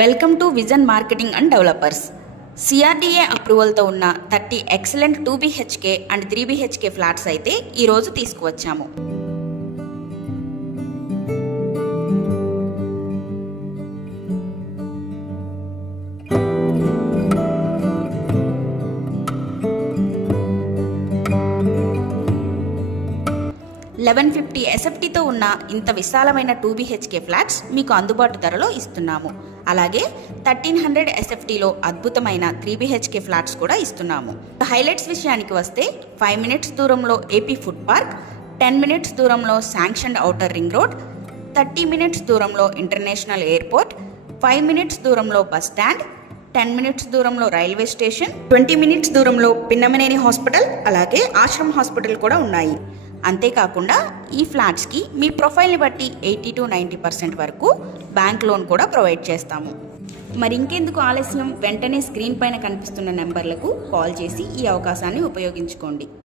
Welcome to vision marketing and developers. CRDA అప్రూవల్తో ఉన్న 30 excellent 2 BHK and 3 BHK flats అయితే ఈరోజు తీసుకువచ్చాము. $1150 SFTతో ఉన్న ఇంత విశాలమైన 2 BHK ఫ్లాట్స్ మీకు అందుబాటు ధరలో ఇస్తున్నాము. అలాగే 1300 SFTలో అద్భుతమైన 3 BHK ఫ్లాట్స్ కూడా ఇస్తున్నాము. హైలైట్స్ విషయానికి వస్తే 5 మినిట్స్ దూరంలో ఏపీ ఫుడ్ పార్క్, 10 మినిట్స్ దూరంలో sanctioned outer ring road, 30 minutes దూరంలో ఇంటర్నేషనల్ ఎయిర్పోర్ట్, 5 మినిట్స్ దూరంలో బస్ స్టాండ్, 10 మినిట్స్ దూరంలో రైల్వే స్టేషన్, 20 మినిట్స్ దూరంలో పిన్నమనేని హాస్పిటల్, అలాగే ఆశ్రమ్ హాస్పిటల్ కూడా ఉన్నాయి. అంతేకాకుండా ఈ ఫ్లాట్స్కి మీ ప్రొఫైల్ని బట్టి 80 to 90% వరకు బ్యాంక్ లోన్ కూడా ప్రొవైడ్ చేస్తాము. మరి ఇంకెందుకు ఆలస్యం, వెంటనే స్క్రీన్ పైన కనిపిస్తున్న నెంబర్లకు కాల్ చేసి ఈ అవకాశాన్ని ఉపయోగించుకోండి.